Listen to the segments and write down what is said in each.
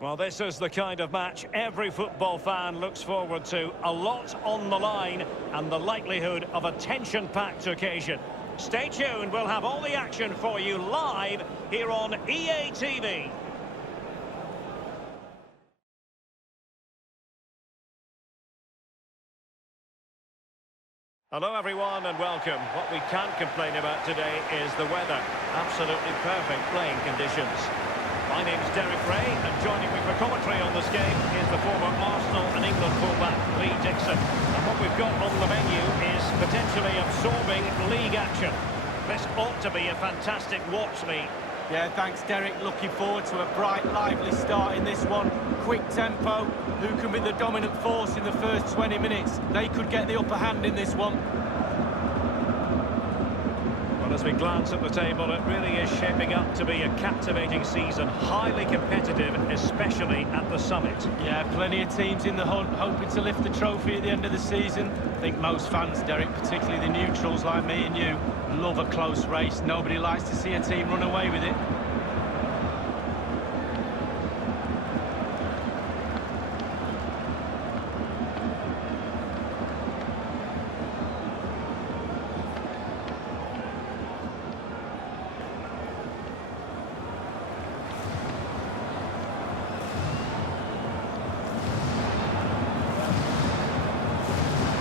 Well, this is the kind of match every football fan looks forward to. A lot on the line and the likelihood of a tension-packed occasion. Stay tuned, we'll have all the action for you live here on EA TV. Hello everyone and welcome. What we can't complain about today is the weather. Absolutely perfect playing conditions. My name's Derek Ray, and joining me for commentary on this game is the former Arsenal and England fullback Lee Dixon. And what we've got on the menu is potentially absorbing league action. This ought to be a fantastic watch, Lee. Yeah, thanks, Derek. Looking forward to a bright, lively start in this one. Quick tempo. Who can be the dominant force in the first 20 minutes? They could get the upper hand in this one. Well, as we glance at the table, it really is shaping up to be a captivating season. Highly competitive, especially at the summit. Yeah, plenty of teams in the hunt, hoping to lift the trophy at the end of the season. I think most fans, Derek, particularly the neutrals like me and you, love a close race. Nobody likes to see a team run away with it.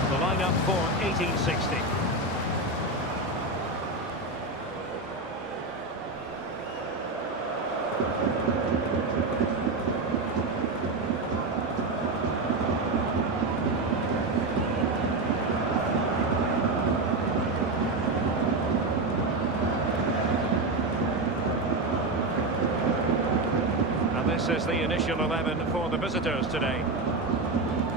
The lineup for 1860. And this is the initial 11 for the visitors today.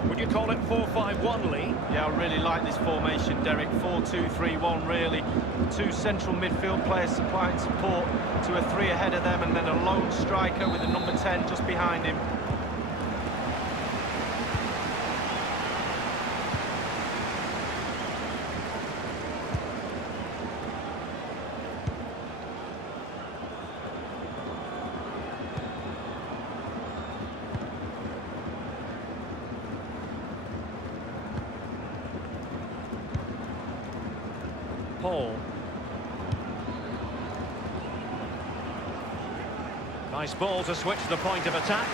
Would you call it 4-5-1, Lee? Yeah, I really like this formation, Derek. 4-2-3-1, really. Two central midfield players supplying support to a three ahead of them, and then a lone striker with a number 10 just behind him. Paul. Nice ball to switch the point of attack.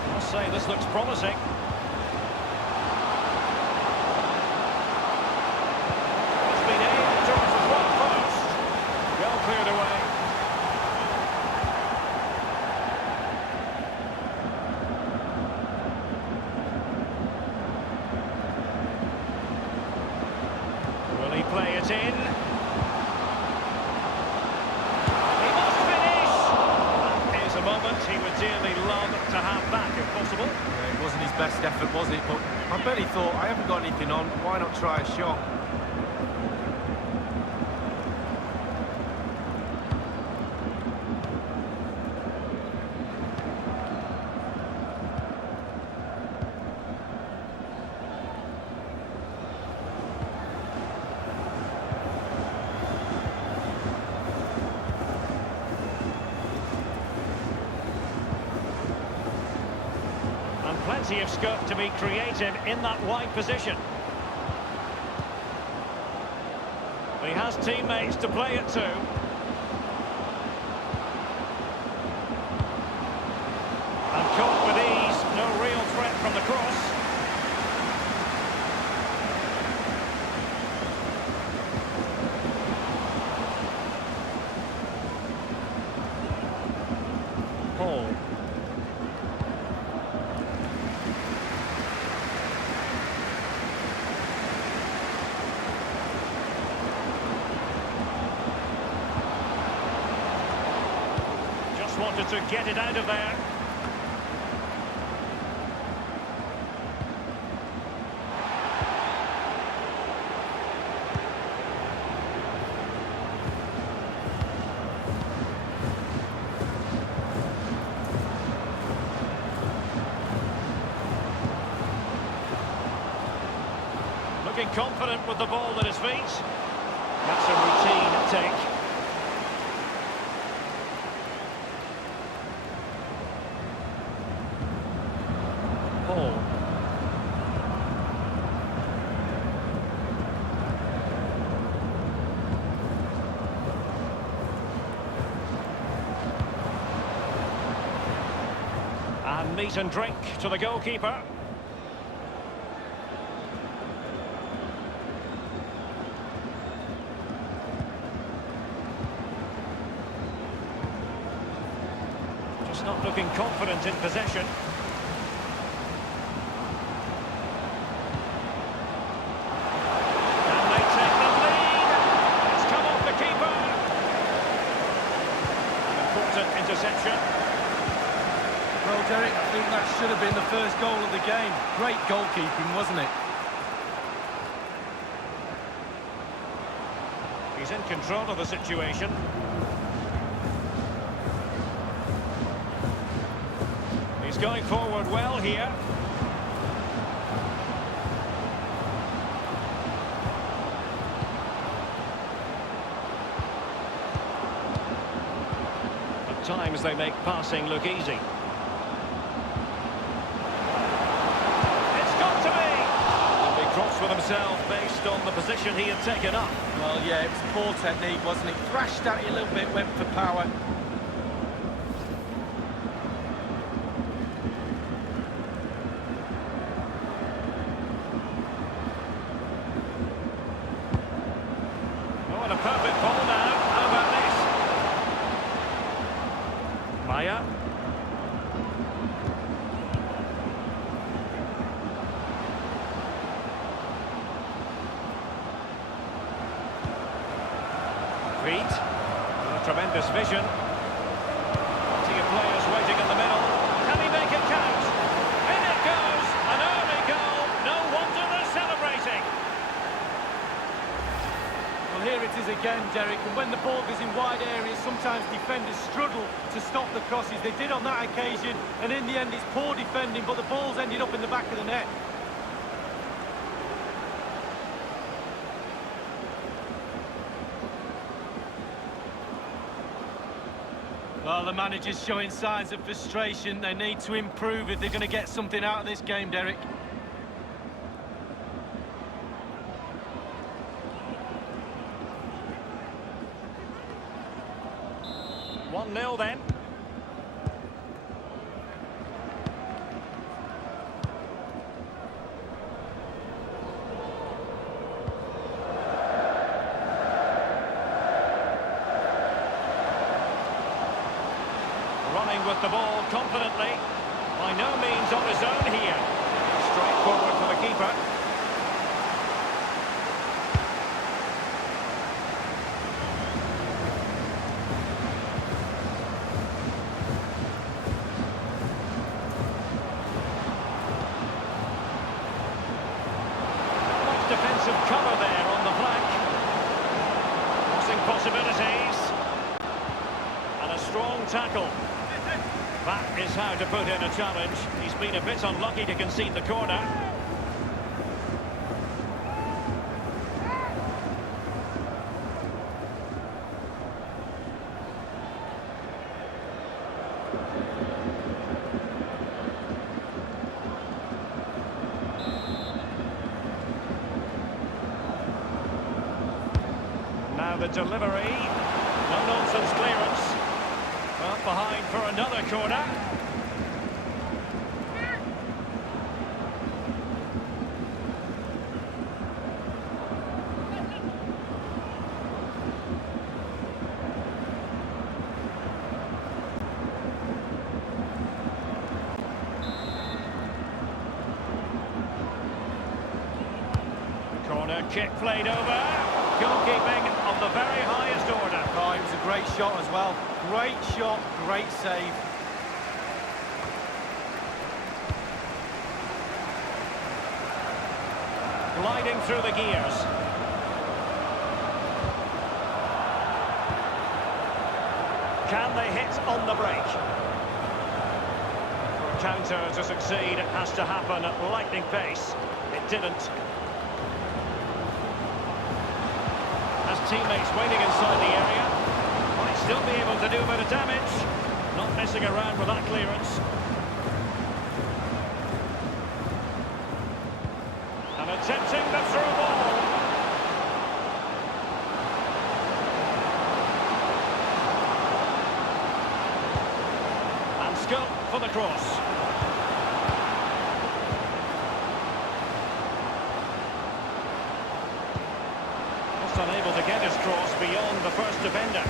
I must say this looks promising. It's been aimed towards the front post. Well cleared away. Play it in. He must finish! That is a moment he would dearly love to have back, if possible. Yeah, it wasn't his best effort, was it? But I bet he thought, I haven't got anything on, why not try a shot? Plenty of scope to be creative in that wide position. He has teammates to play it to. And caught with ease, no real threat from the cross. Paul. Wanted to get it out of there. Looking confident with the ball at his feet. That's a routine take. Paul. And meat and drink to the goalkeeper. Just not looking confident in possession. And they take the lead. It's come off the keeper. An important interception. Well, Derek, I think that should have been the first goal of the game. Great goalkeeping, wasn't it? He's in control of the situation. He's going forward well here. At times they make passing look easy. Cross with himself based on the position he had taken up. Well, yeah, it was poor technique, wasn't it? Thrashed at it a little bit, went for power. Oh, and a perfect ball now. How about this? Bayern. Tremendous vision. Plenty of players waiting in the middle. Can he make it count? In it goes! An early goal. No wonder they're celebrating. Well, here it is again, Derek, and when the ball goes in wide areas, sometimes defenders struggle to stop the crosses. They did on that occasion, and in the end it's poor defending, but the ball's ended up in the back of the net. Well, the manager's showing signs of frustration. They need to improve if they're going to get something out of this game, Derek. 1-0 then. Running with the ball confidently. By no means on his own here. Straight forward for the keeper. Nice defensive cover there on the flank. Crossing possibilities. And a strong tackle. That is how to put in a challenge. He's been a bit unlucky to concede the corner. Now the delivery. No-nonsense clearance. Well, behind for another corner. Corner kick played over. Goalkeeping of the very highest order. Oh, it was a great shot as well. Great shot, great save. Gliding through the gears. Can they hit on the break? For a counter to succeed, it has to happen at lightning pace. It didn't. has teammates waiting inside the area. Might still be able to do a bit of damage. Not messing around with that clearance. And attempting the through ball. And scope for the cross. Unable to get his cross beyond the first defender.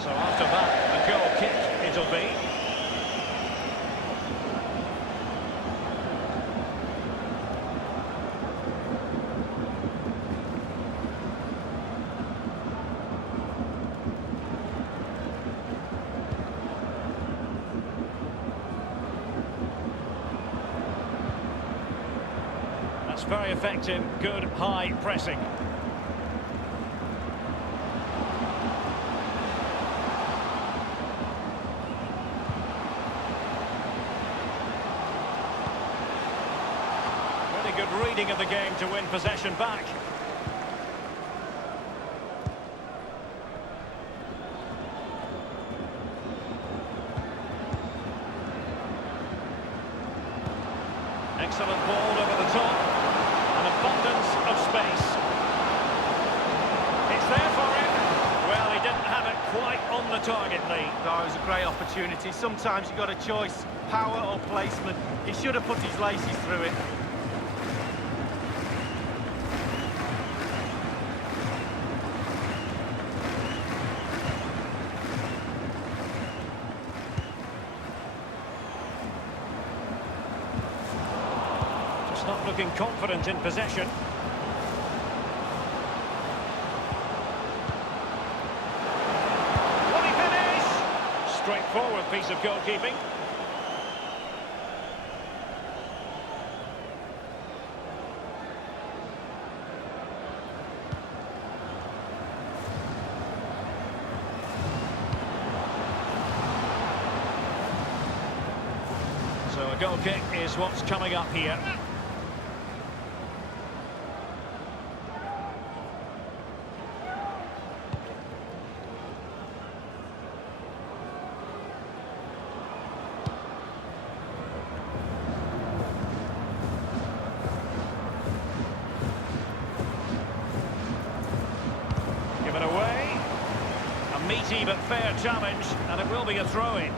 So after that, a goal kick it'll be. That's very effective, good high pressing. Really good reading of the game to win possession back. Excellent ball over the top. An abundance of space. It's there for him. Well, he didn't have it quite on the target, Lee. No, it was a great opportunity. Sometimes you've got a choice, power or placement. He should have put his laces through it. Not looking confident in possession. Will he finish? Straightforward piece of goalkeeping. So a goal kick is what's coming up here. Away. A meaty but fair challenge, and it will be a throw-in.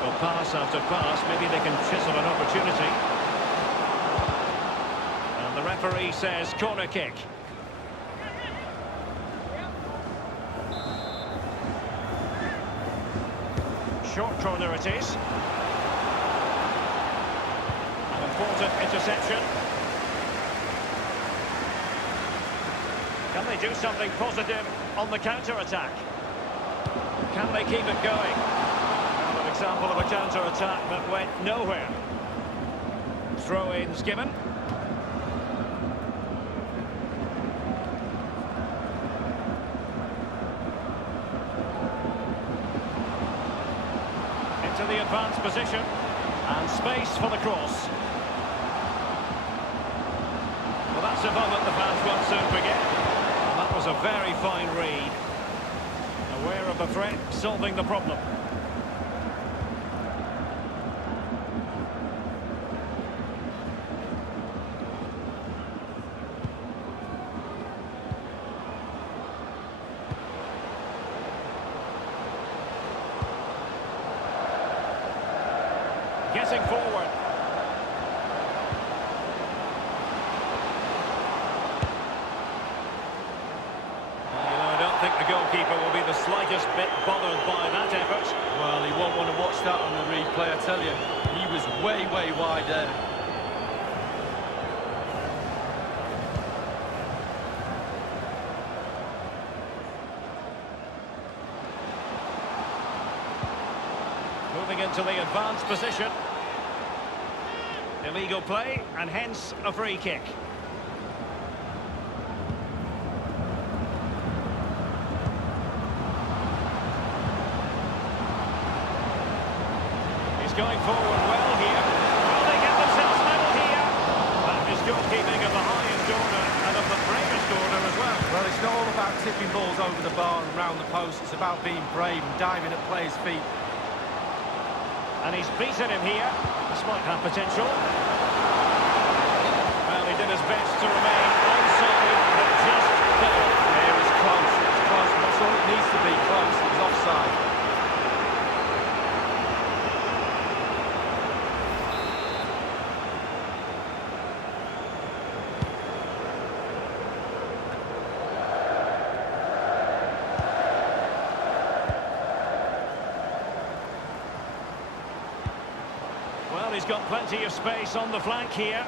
Well, pass after pass, maybe they can chisel an opportunity. The referee says corner kick. Short corner it is. An important interception. Can they do something positive on the counter-attack? Can they keep it going? Well, an example of a counter-attack that went nowhere. Throw-ins given. To the advanced position and space for the cross. Well, that's a moment the fans won't soon forget. And that was a very fine read. Aware of the threat, solving the problem. Getting forward. I don't think the goalkeeper will be the slightest bit bothered by that effort. Well, he won't want to watch that on the replay, I tell you. He was way wide there. Moving into the advanced position. Illegal play, and hence a free kick. He's going forward well here. Will they get themselves level here? That is goalkeeping of the highest order and of the bravest order as well. Well, it's not all about tipping balls over the bar and round the post. It's about being brave and diving at players' feet. And he's beaten him here. This might have potential. Well, he did his best to remain onside, but just failed. Yeah, it was close. It was close. And that's all it needs to be, close. It was offside. Well, he's got plenty of space on the flank here.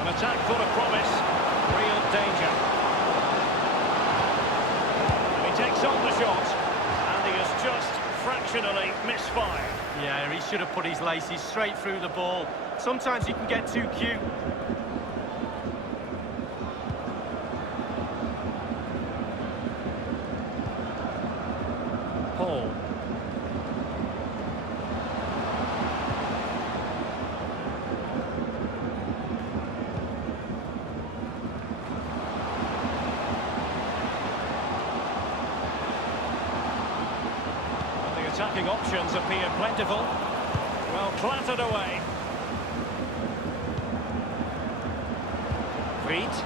An attack full of promise. Real danger. And he takes on the shot. And he has just fractionally misfired. Yeah, he should have put his laces straight through the ball. Sometimes you can get too cute. Paul. And the attacking options appear plentiful. Well, clattered away. Feet.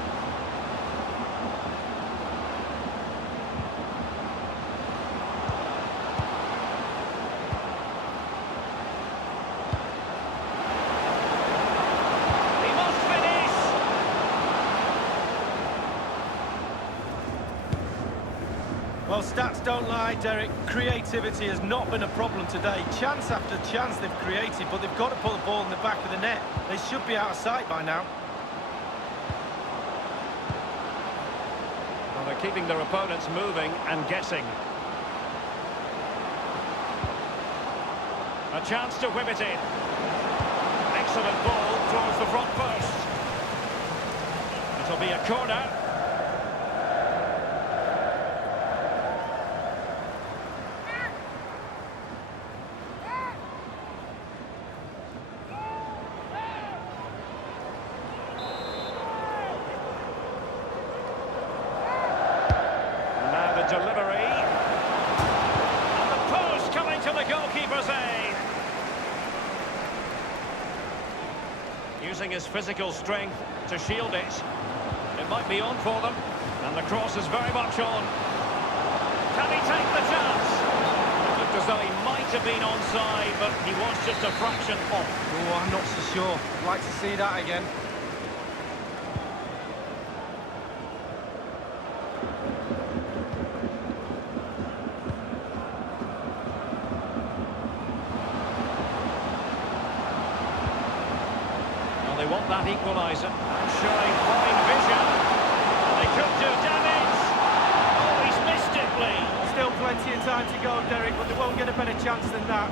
Well, stats don't lie, Derek. Creativity has not been a problem today. Chance after chance they've created, but they've got to put the ball in the back of the net. They should be out of sight by now. Well, they're keeping their opponents moving and guessing. A chance to whip it in. Excellent ball towards the front post. It'll be a corner. Delivery, and the post coming to the goalkeeper's aid. Using his physical strength to shield it. It might be on for them, and the cross is very much on. Can he take the chance? It looked as though he might have been onside, but he was just a fraction off. Oh, I'm not so sure. I'd like to see that again. They want that equaliser, showing fine vision. And they could do damage. Oh, he's missed it, Lee. Still plenty of time to go, Derek, but they won't get a better chance than that.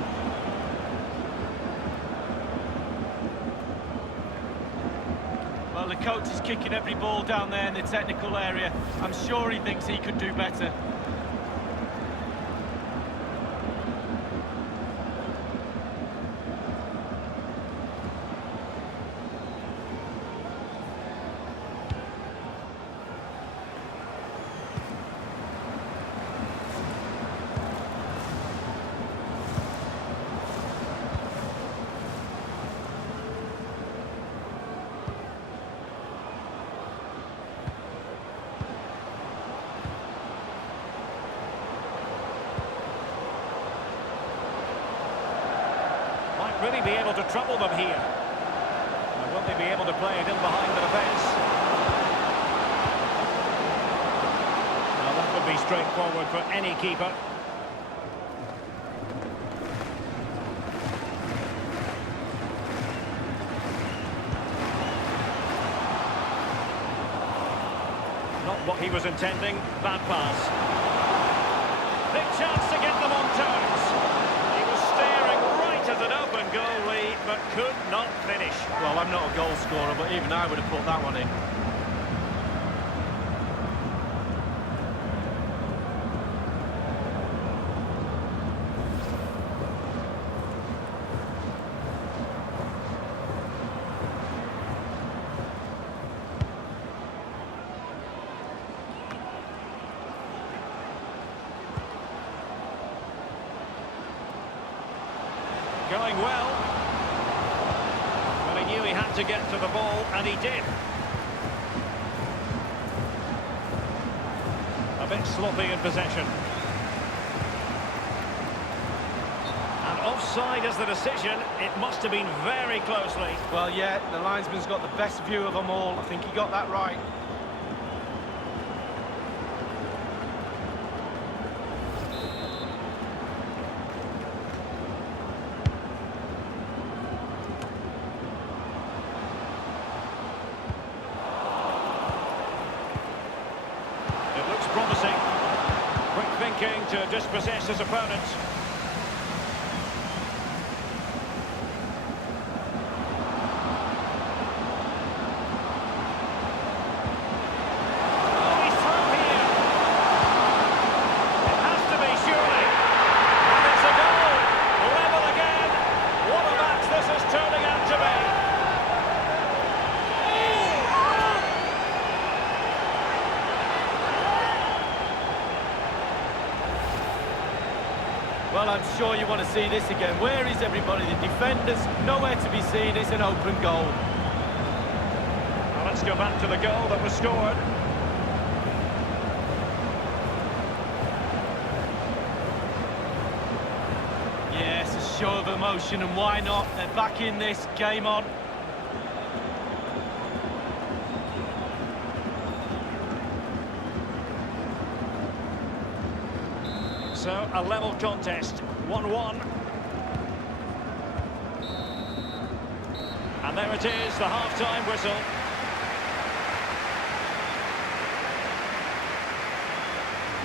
Well, the coach is kicking every ball down there in the technical area. I'm sure he thinks he could do better. Really be able to trouble them here. And will they be able to play it in behind the defence? Well, that would be straightforward for any keeper. Not what he was intending. Bad pass. Big chance to get them on terms. He was staring right at an open goalie, but could not finish. Well, I'm not a goal scorer, but even I would have put that one in. Going well. Well, he knew he had to get to the ball, and he did. A bit sloppy in possession. And offside is the decision. It must have been very closely. Well, yeah, the linesman's got the best view of them all. I think he got that right. Promising. Quick thinking to dispossess his opponents. Oh, he's through here. It has to be, surely. And it's a goal. Level again. What a match this is turning out to be. Well, I'm sure you want to see this again. Where is everybody? The defenders, nowhere to be seen. It's an open goal. Well, let's go back to the goal that was scored. Yes, a show of emotion, and why not? They're back in this, game on. So, a level contest, 1-1. And there it is, the half-time whistle.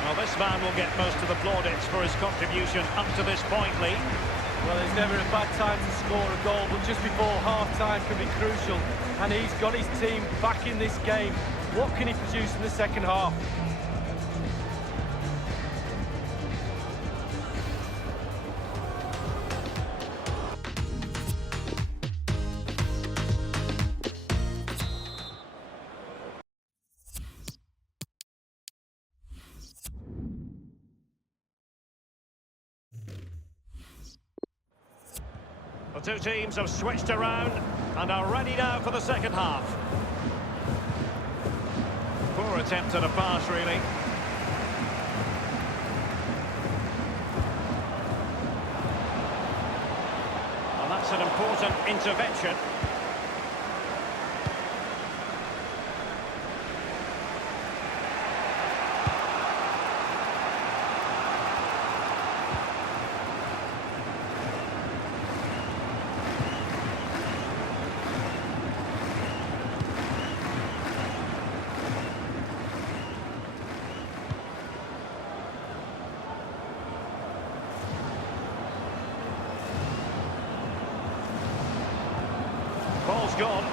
Well, this man will get most of the plaudits for his contribution up to this point, Lee. Well, there's never a bad time to score a goal, but just before half-time can be crucial. And he's got his team back in this game. What can he produce in the second half? The two teams have switched around and are ready now for the second half. Poor attempt at a pass, really. And that's an important intervention. Ball's gone.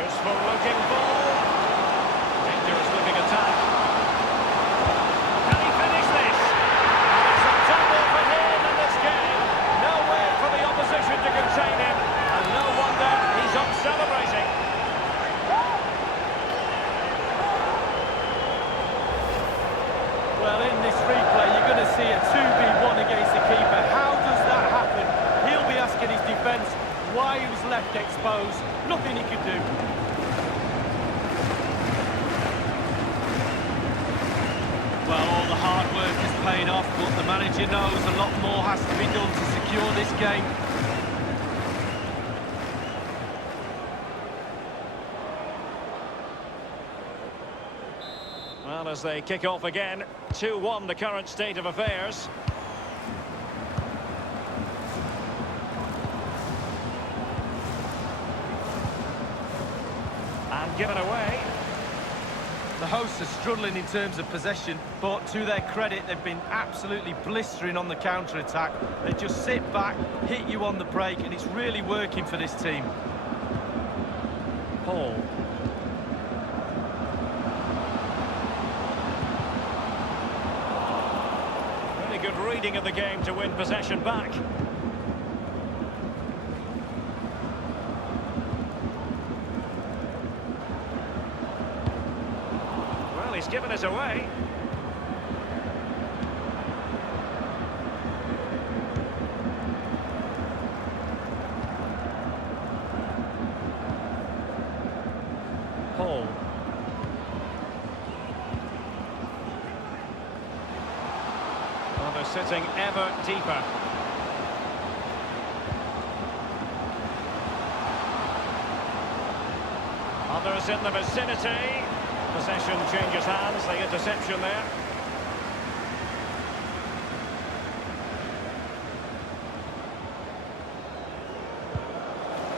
Useful looking ball. Dangerous looking attack. Can he finish this? And it's a tumble for him in this game. No way for the opposition to contain him. And no wonder he's up celebrating. Well, in this replay, you're going to see a 2v1 against the keeper. How does that happen? He'll be asking his defence why he was left exposed. Nothing he could do. Well, all the hard work has paid off, but the manager knows a lot more has to be done to secure this game. Well, as they kick off again, 2-1 the current state of affairs. given away. The hosts are struggling in terms of possession, but to their credit, they've been absolutely blistering on the counter-attack. They just sit back, hit you on the break, and it's really working for this team. Paul. Really good reading of the game to win possession back. Well, he's given us away. Paul. Well, they're sitting ever deeper. Others in the vicinity. Possession changes hands, the interception there.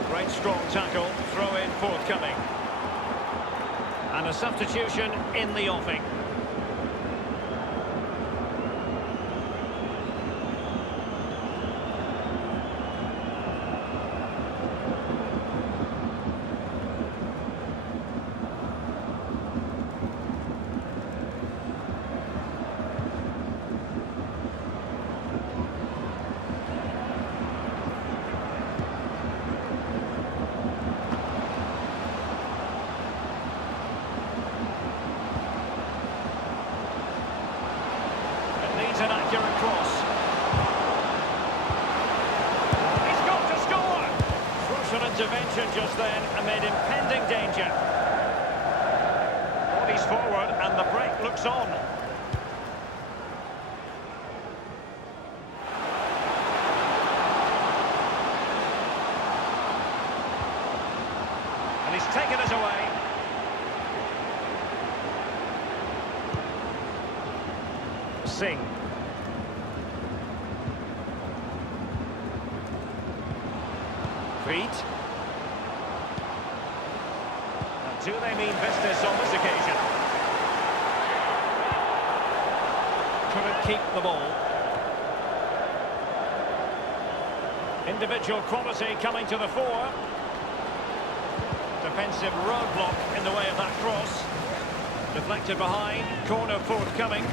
Great strong tackle, throw in forthcoming. And a substitution in the offing. An accurate cross. He's got to score! Crucial intervention just then amid impending danger. Bodies forward and the break looks on. And he's taken us away. Singh. Feet. And do they mean business on this occasion? Couldn't keep the ball. Individual quality coming to the fore. Defensive roadblock in the way of that cross. Deflected behind, corner forthcoming.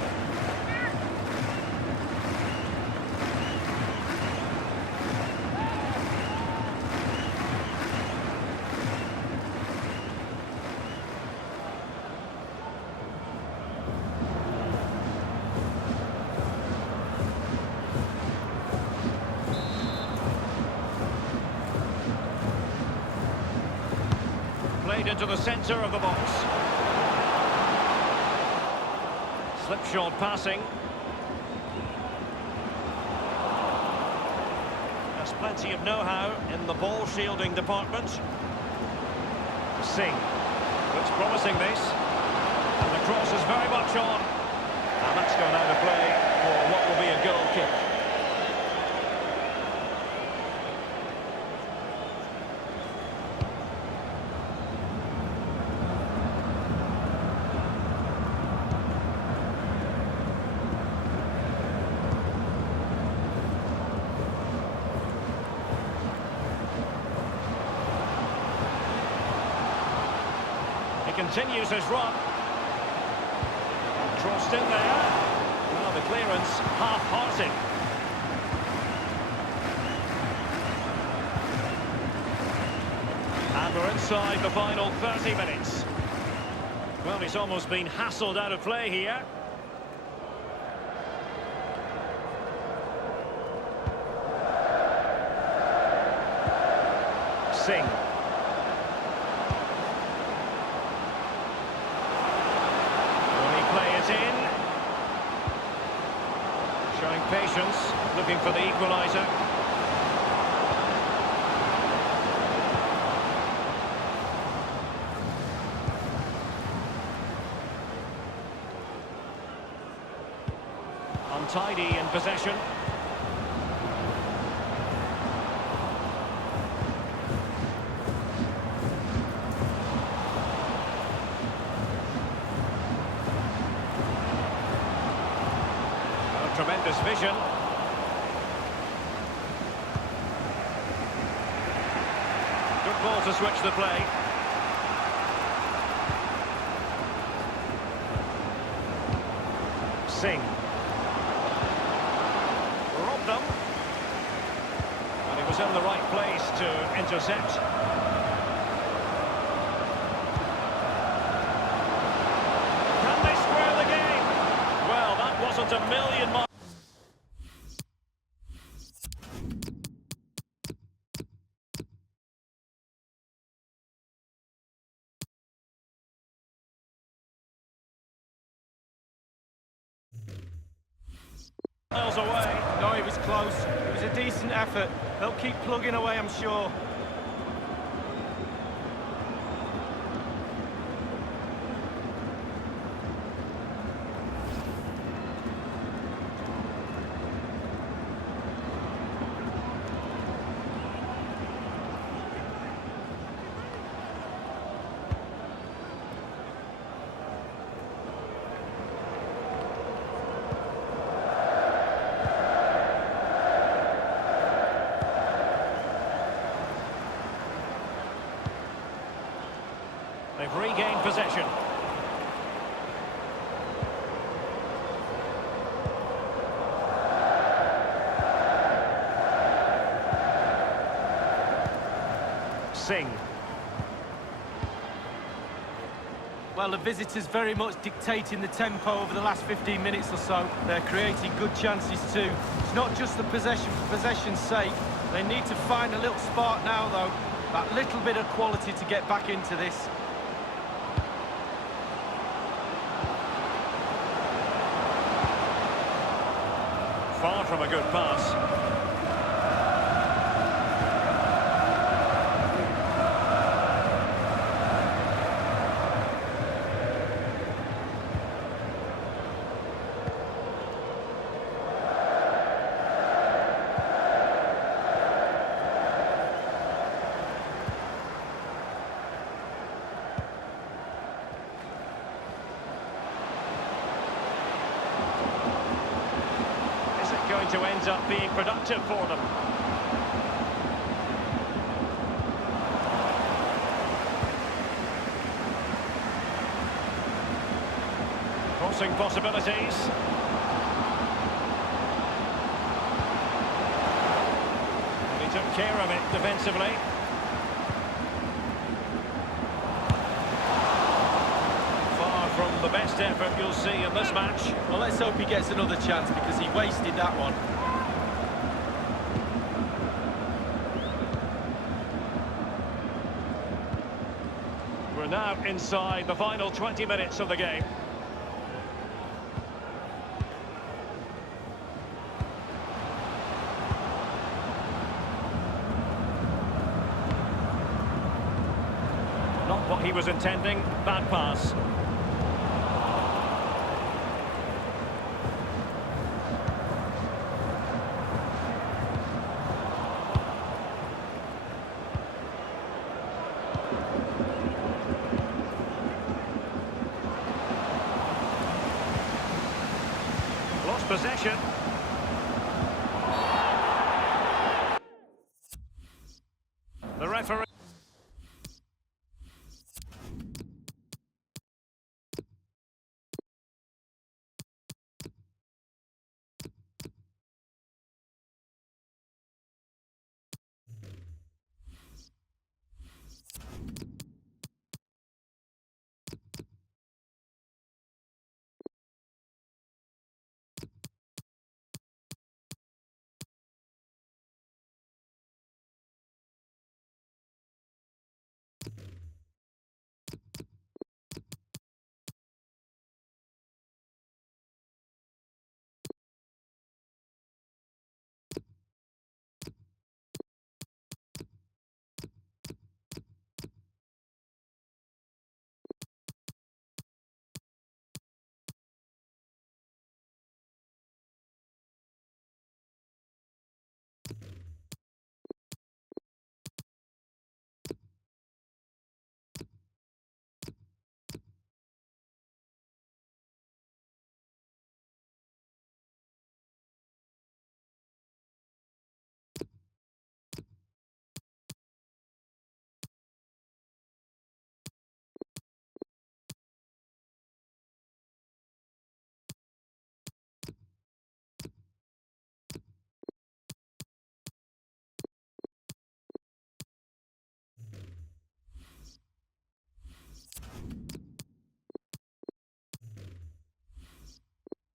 Played into the centre of the box. Slipshod passing. There's plenty of know-how in the ball shielding department. Singh. Looks promising this. And the cross is very much on. And that's gone out of play for what will be a goal kick. Continues his run. Crossed in there. Well, the clearance half-hearted. And we're inside the final 30 minutes. Well, he's almost been hassled out of play here. Singh. In. Showing patience, looking for the equaliser. Untidy in possession. tremendous vision. Good ball to switch the play. Singh. Robbed them. And he was in the right place to intercept. Can they square the game? Well, that wasn't a million miles away. No, it was close. It was a decent effort. They'll keep plugging away, I'm sure. They've regained possession. Singh. Well, the visitors very much dictating the tempo over the last 15 minutes or so. They're creating good chances too. It's not just the possession for possession's sake. They need to find a little spark now, though. That little bit of quality to get back into this. Far from a good pass. Going to end up being productive for them. Crossing possibilities. And he took care of it defensively. Far from the best effort you'll see in this match. Well, let's hope he gets another chance because he wasted that one. We're now inside the final 20 minutes of the game. Not what he was intending. Bad pass. Lost possession. The referee.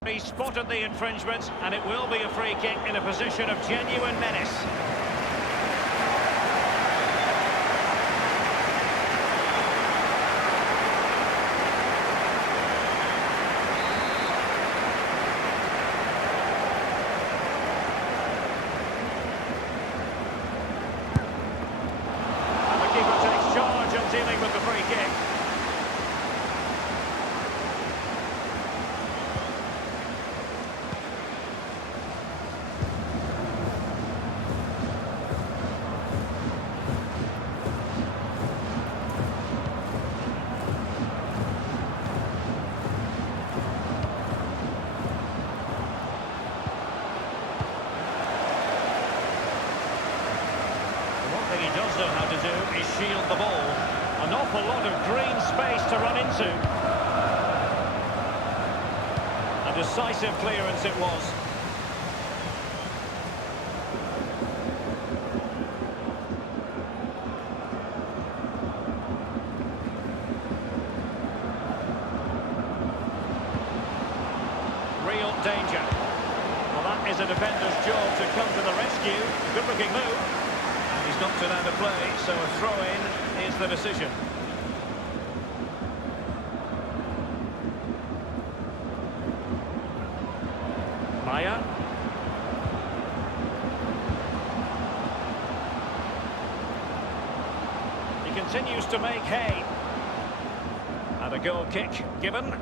He spotted the infringement, and it will be a free kick in a position of genuine menace. And the keeper takes charge of dealing with the free kick. He does know how to do is shield the ball. An awful lot of green space to run into. A decisive clearance it was. Real danger. Well, that is a defender's job to come to the rescue. Good looking move. He's knocked it out of play, so a throw-in is the decision. Bayern. He continues to make hay. And a goal kick given.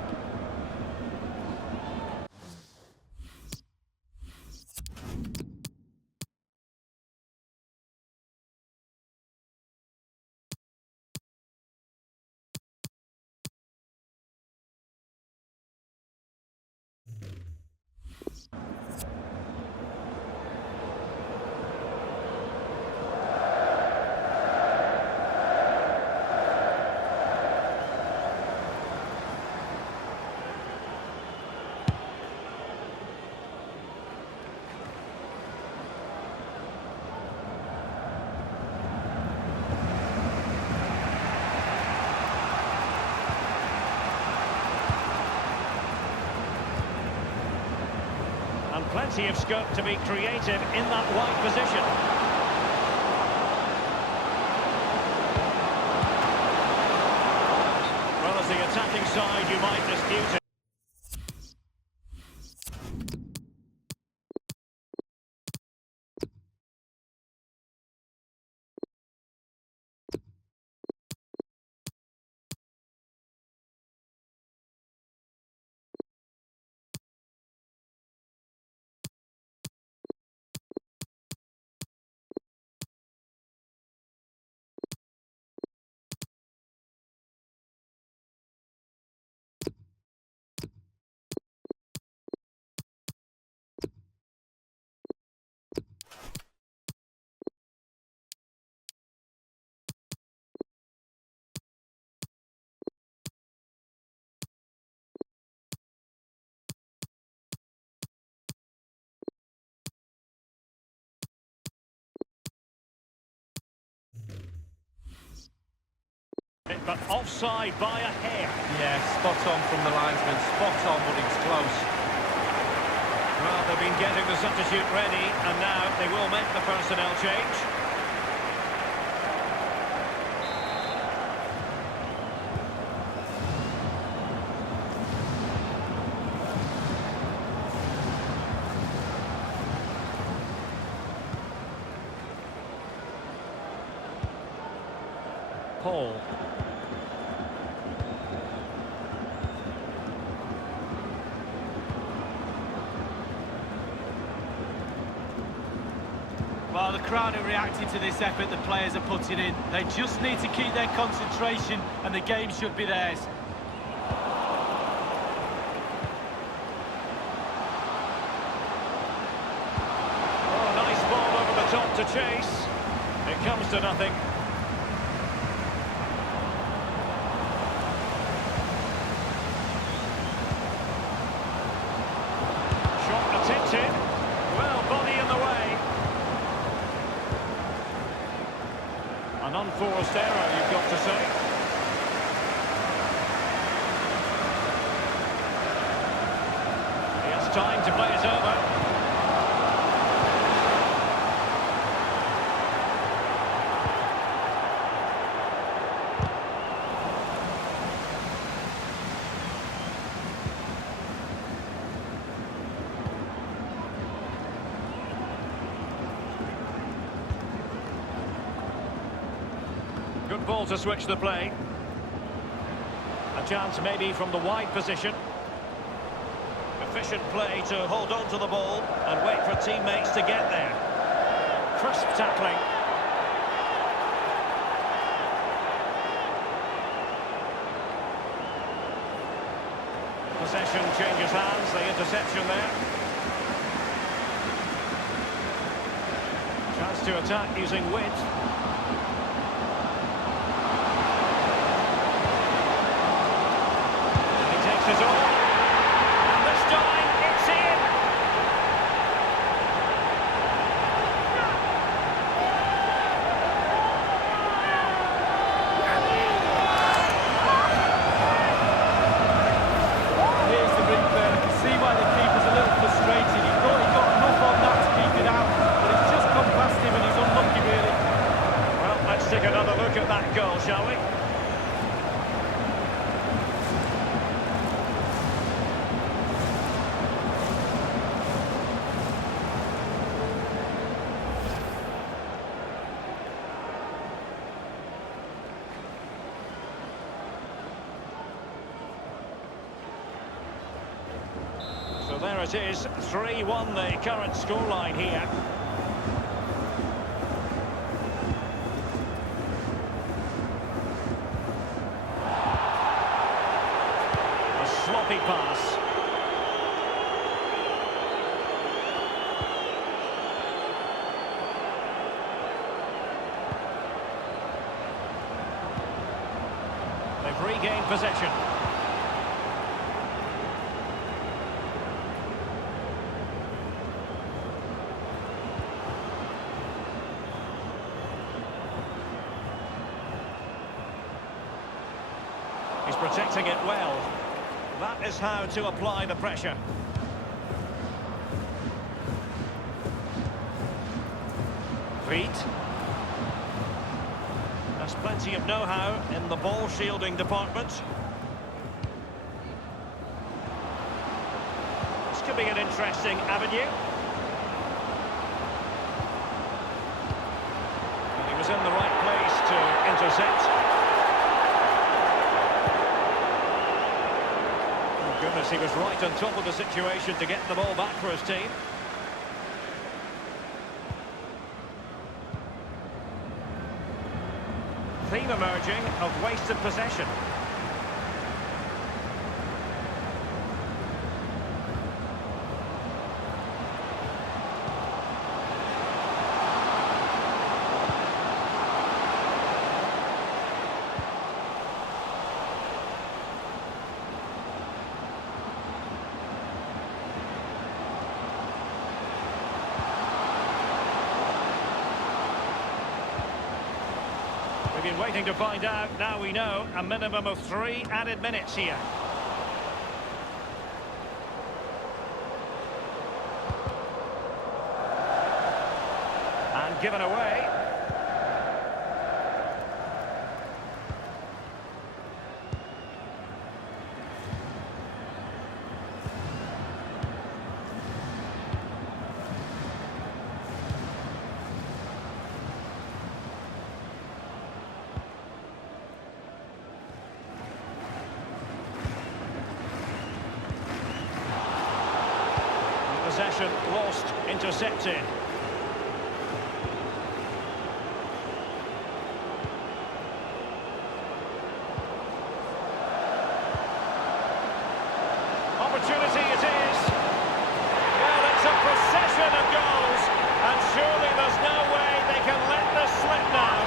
And plenty of scope to be creative in that wide position. Well, as the attacking side, you might dispute it. But offside by a hair. Yeah, spot on from the linesman, spot on, but it's close. Well, they've been getting the substitute ready, and now they will make the personnel change. Paul. Well, the crowd are reacting to this effort the players are putting in. They just need to keep their concentration and the game should be theirs. Oh, nice ball over the top to chase. It comes to nothing. Shot attempted. Well, body in the way. An unforced error, you've got to say. The to play it over. Good ball to switch the play. A chance maybe from the wide position. Efficient play to hold on to the ball and wait for teammates to get there. Crisp tackling. Possession changes hands, the interception there. Chance to attack using width. It all. And this time, it's in. Here's the replay. I can see why the keeper's a little frustrated. He thought he got enough on that to keep it out, but it's just come past him and he's unlucky, really. Well, let's take another look at that goal, shall we? So there it is, 3-1 the current scoreline here. A sloppy pass. They've regained possession. He's protecting it well. That is how to apply the pressure. Feet. There's plenty of know-how in the ball shielding department. This could be an interesting avenue. And he was in the right place to intercept. Goodness, he was right on top of the situation to get the ball back for his team. Theme emerging of wasted possession. We've been waiting to find out. Now we know a minimum of 3 added minutes here. And given away. Possession lost, intercepted. Opportunity it is. Well, it's a procession of goals, and surely there's no way they can let this slip now.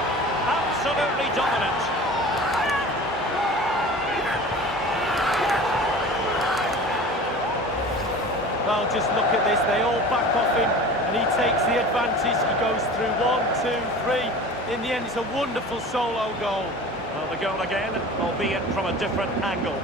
Absolutely dominant. Well, just look at this. They all back off him, and he takes the advantage. He goes through 1, 2, 3. In the end, it's a wonderful solo goal. Well, the goal again, albeit from a different angle.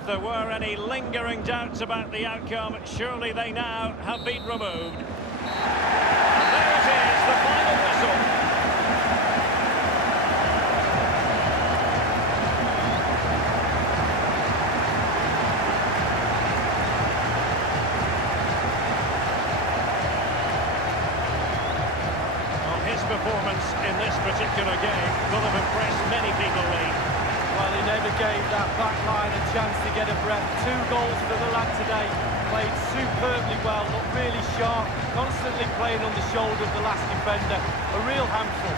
if there were any lingering doubts about the outcome, surely they now have been removed. And there it is, the final whistle. His performance in this particular game will have impressed many people, Lee. Well, he never gave that back line a chance to get a breath. 2 goals for the lad today. Played superbly well, looked really sharp, constantly playing on the shoulder of the last defender. A real handful.